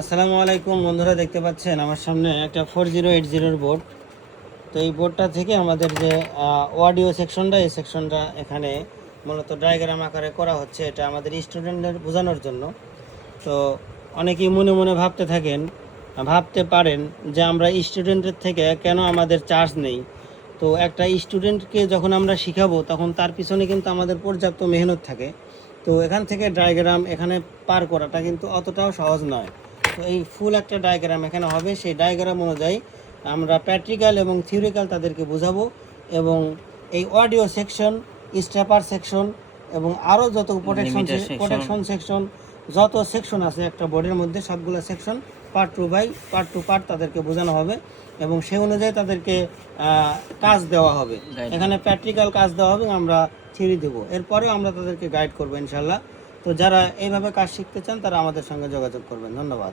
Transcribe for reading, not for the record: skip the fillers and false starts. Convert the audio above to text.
আসসালামু আলাইকুম বন্ধুরা, দেখতে পাচ্ছেন আমার সামনে একটা 4080 বোর্ড। তো এই বোর্ডটা থেকে আমাদের যে অডিও সেকশনটা, এই সেকশনটা এখানে মূলত ডায়াগ্রাম আকারে করা হচ্ছে। এটা আমাদের স্টুডেন্টদের বোঝানোর জন্য। তো অনেকেই মনে মনে ভাবতে পারেন যে আমরা স্টুডেন্টের থেকে কেন আমাদের চার্জ নেই। তো একটা স্টুডেন্টকে যখন আমরা শিখাবো তখন তার পিছনে কিন্তু আমাদের পর্যাপ্ত মেহনত থাকে। তো এখান থেকে ডায়াগ্রাম এখানে পার করাটা কিন্তু অতটাও সহজ নয়। তো এই ফুল একটা ডায়াগ্রাম এখানে হবে, সেই ডায়াগ্রাম অনুযায়ী আমরা প্র্যাকটিক্যাল এবং থিওরিক্যাল তাদেরকে বোঝাবো। এবং এই অডিও সেকশন, স্টেপার সেকশন এবং আরও যত প্রোটেকশন সেকশন, যত সেকশন আছে একটা বোর্ডের মধ্যে, সবগুলো সেকশন পার্ট টু পার্ট তাদেরকে বোঝানো হবে এবং সেই অনুযায়ী তাদেরকে কাজ দেওয়া হবে। এখানে প্র্যাকটিক্যাল কাজ দেওয়া হবে, আমরা থিওরি দেবো, এরপরেও আমরা তাদেরকে গাইড করবো ইনশাল্লাহ। তো যারা এইভাবে কাজ শিখতে চান তারা আমাদের সঙ্গে যোগাযোগ করবেন। ধন্যবাদ।